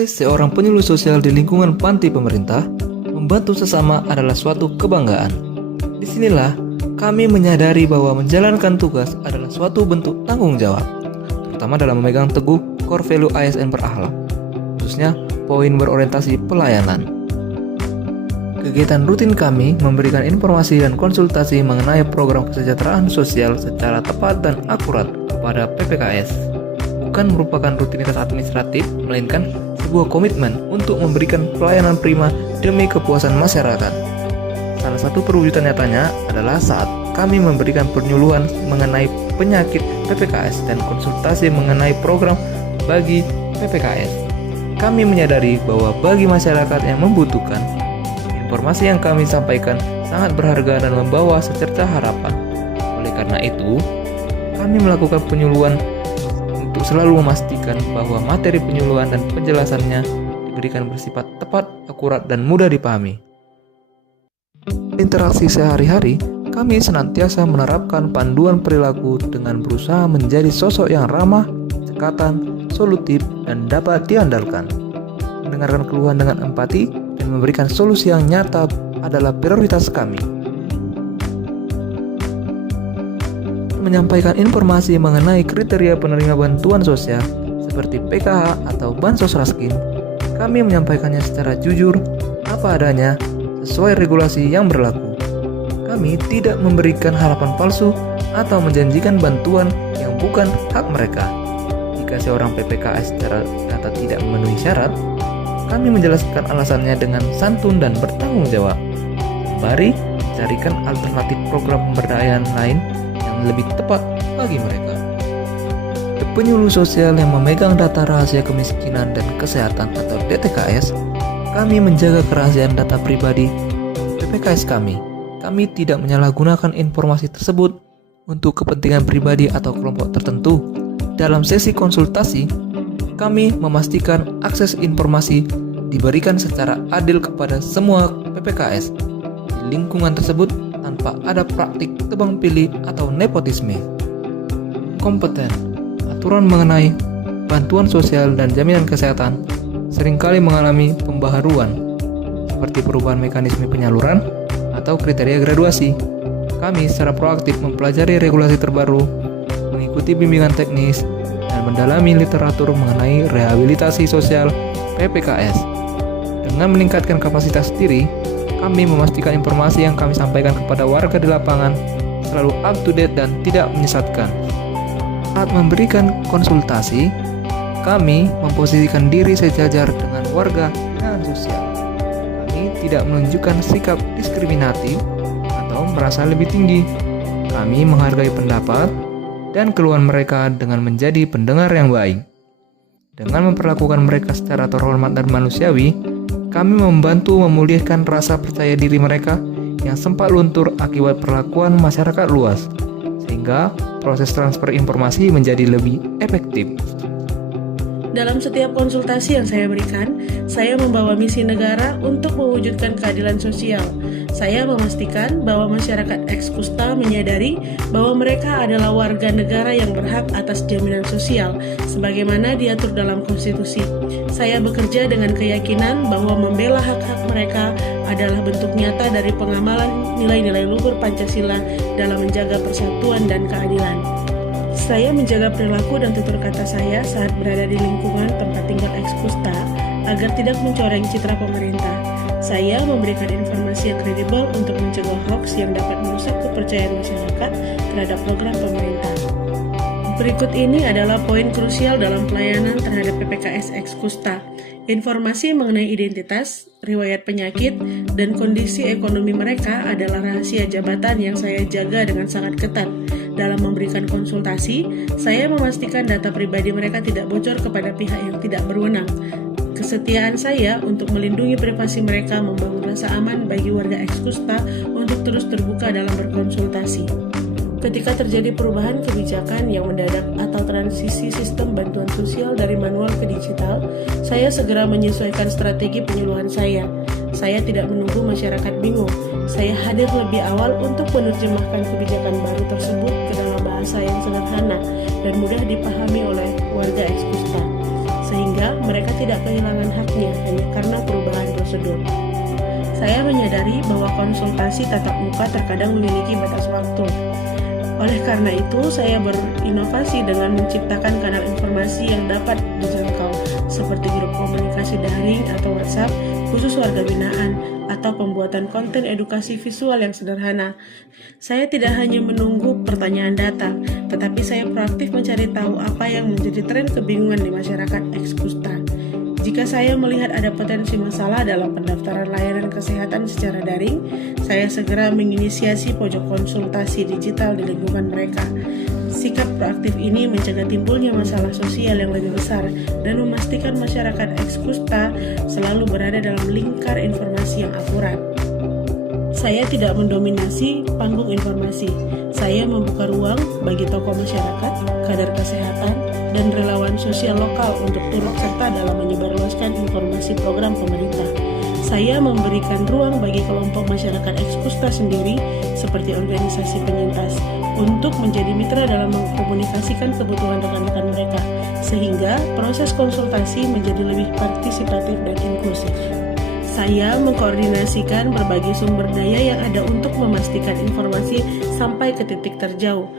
Seorang penyuluh sosial di lingkungan panti pemerintah, membantu sesama adalah suatu kebanggaan. Disinilah kami menyadari bahwa menjalankan tugas adalah suatu bentuk tanggung jawab, terutama dalam memegang teguh core value ASN berakhlak, khususnya poin berorientasi pelayanan. Kegiatan rutin kami memberikan informasi dan konsultasi mengenai program kesejahteraan sosial secara tepat dan akurat kepada PPKS. Bukan merupakan rutinitas administratif, melainkan sebuah komitmen untuk memberikan pelayanan prima demi kepuasan masyarakat. Salah satu perwujudan nyatanya adalah saat kami memberikan penyuluhan mengenai penyakit PPKS dan konsultasi mengenai program bagi PPKS. Kami menyadari bahwa bagi masyarakat yang membutuhkan, informasi yang kami sampaikan sangat berharga dan membawa secerca harapan. Oleh karena itu, kami melakukan penyuluhan untuk selalu memastikan bahwa materi penyuluhan dan penjelasannya diberikan bersifat tepat, akurat, dan mudah dipahami. Interaksi sehari-hari, kami senantiasa menerapkan panduan perilaku dengan berusaha menjadi sosok yang ramah, cekatan, solutif, dan dapat diandalkan. Mendengarkan keluhan dengan empati dan memberikan solusi yang nyata adalah prioritas kami. Menyampaikan informasi mengenai kriteria penerima bantuan sosial seperti PKH atau Bansos Raskin, kami menyampaikannya secara jujur, apa adanya, sesuai regulasi yang berlaku. Kami tidak memberikan harapan palsu atau menjanjikan bantuan yang bukan hak mereka. Jika seorang PPKS secara nyata tidak memenuhi syarat, kami menjelaskan alasannya dengan santun dan bertanggung jawab, sembari mencarikan alternatif program pemberdayaan lain yang lebih tepat bagi mereka. Penyuluh sosial yang memegang data rahasia kemiskinan dan kesehatan atau DTKS, kami menjaga kerahasiaan data pribadi PPKS kami. Kami tidak menyalahgunakan informasi tersebut untuk kepentingan pribadi atau kelompok tertentu. Dalam sesi konsultasi, kami memastikan akses informasi diberikan secara adil kepada semua PPKS di lingkungan tersebut tanpa ada praktik tebang pilih atau nepotisme. Kompeten, aturan mengenai bantuan sosial dan jaminan kesehatan seringkali mengalami pembaharuan, seperti perubahan mekanisme penyaluran atau kriteria graduasi. Kami secara proaktif mempelajari regulasi terbaru, mengikuti bimbingan teknis, dan mendalami literatur mengenai rehabilitasi sosial PPKS. Dengan meningkatkan kapasitas diri, kami memastikan informasi yang kami sampaikan kepada warga di lapangan selalu up to date dan tidak menyesatkan. Saat memberikan konsultasi, kami memposisikan diri sejajar dengan warga binaan sosial. Kami tidak menunjukkan sikap diskriminatif atau merasa lebih tinggi. Kami menghargai pendapat dan keluhan mereka dengan menjadi pendengar yang baik. Dengan memperlakukan mereka secara terhormat dan manusiawi, kami membantu memulihkan rasa percaya diri mereka yang sempat luntur akibat perlakuan masyarakat luas, sehingga proses transfer informasi menjadi lebih efektif. Dalam setiap konsultasi yang saya berikan, saya membawa misi negara untuk mewujudkan keadilan sosial. Saya memastikan bahwa masyarakat ex-kusta menyadari bahwa mereka adalah warga negara yang berhak atas jaminan sosial, sebagaimana diatur dalam konstitusi. Saya bekerja dengan keyakinan bahwa membela hak-hak mereka adalah bentuk nyata dari pengamalan nilai-nilai luhur Pancasila dalam menjaga persatuan dan keadilan. Saya menjaga perilaku dan tutur kata saya saat berada di lingkungan tempat tinggal ex-kusta agar tidak mencoreng citra pemerintah. Saya memberikan informasi yang kredibel untuk mencegah hoaks yang dapat merusak kepercayaan masyarakat terhadap program pemerintah. Berikut ini adalah poin krusial dalam pelayanan terhadap PPKS ex-kusta. Informasi mengenai identitas, riwayat penyakit, dan kondisi ekonomi mereka adalah rahasia jabatan yang saya jaga dengan sangat ketat. Dalam memberikan konsultasi, saya memastikan data pribadi mereka tidak bocor kepada pihak yang tidak berwenang. Kesetiaan saya untuk melindungi privasi mereka membangun rasa aman bagi warga ex-kusta untuk terus terbuka dalam berkonsultasi. Ketika terjadi perubahan kebijakan yang mendadak atau transisi sistem bantuan sosial dari manual ke digital, saya segera menyesuaikan strategi penyuluhan saya. Saya tidak menunggu masyarakat bingung. Saya hadir lebih awal untuk menerjemahkan kebijakan baru tersebut ke dalam bahasa yang sederhana dan mudah dipahami oleh warga ex-kusta, sehingga mereka tidak kehilangan haknya hanya karena perubahan prosedur. Saya menyadari bahwa konsultasi tatap muka terkadang memiliki batas waktu. Oleh karena itu, saya berinovasi dengan menciptakan kanal informasi yang dapat dijangkau, seperti grup komunikasi daring atau WhatsApp khusus warga binaan, atau pembuatan konten edukasi visual yang sederhana. Saya tidak hanya menunggu pertanyaan datang, tetapi saya proaktif mencari tahu apa yang menjadi tren kebingungan di masyarakat ekskusta. Jika saya melihat ada potensi masalah dalam pendaftaran layanan kesehatan secara daring, saya segera menginisiasi pojok konsultasi digital di lingkungan mereka. Sikap proaktif ini mencegah timbulnya masalah sosial yang lebih besar dan memastikan masyarakat ekskusta selalu berada dalam lingkar informasi yang akurat. Saya tidak mendominasi panggung informasi. Saya membuka ruang bagi tokoh masyarakat, kader kesehatan, dan relawan sosial lokal untuk turut serta dalam menyebarluaskan informasi program pemerintah. Saya memberikan ruang bagi kelompok masyarakat ekskusta sendiri, seperti organisasi penyintas, untuk menjadi mitra dalam mengkomunikasikan kebutuhan rekan-rekan mereka, sehingga proses konsultasi menjadi lebih partisipatif dan inklusif. Saya mengkoordinasikan berbagai sumber daya yang ada untuk memastikan informasi sampai ke titik terjauh.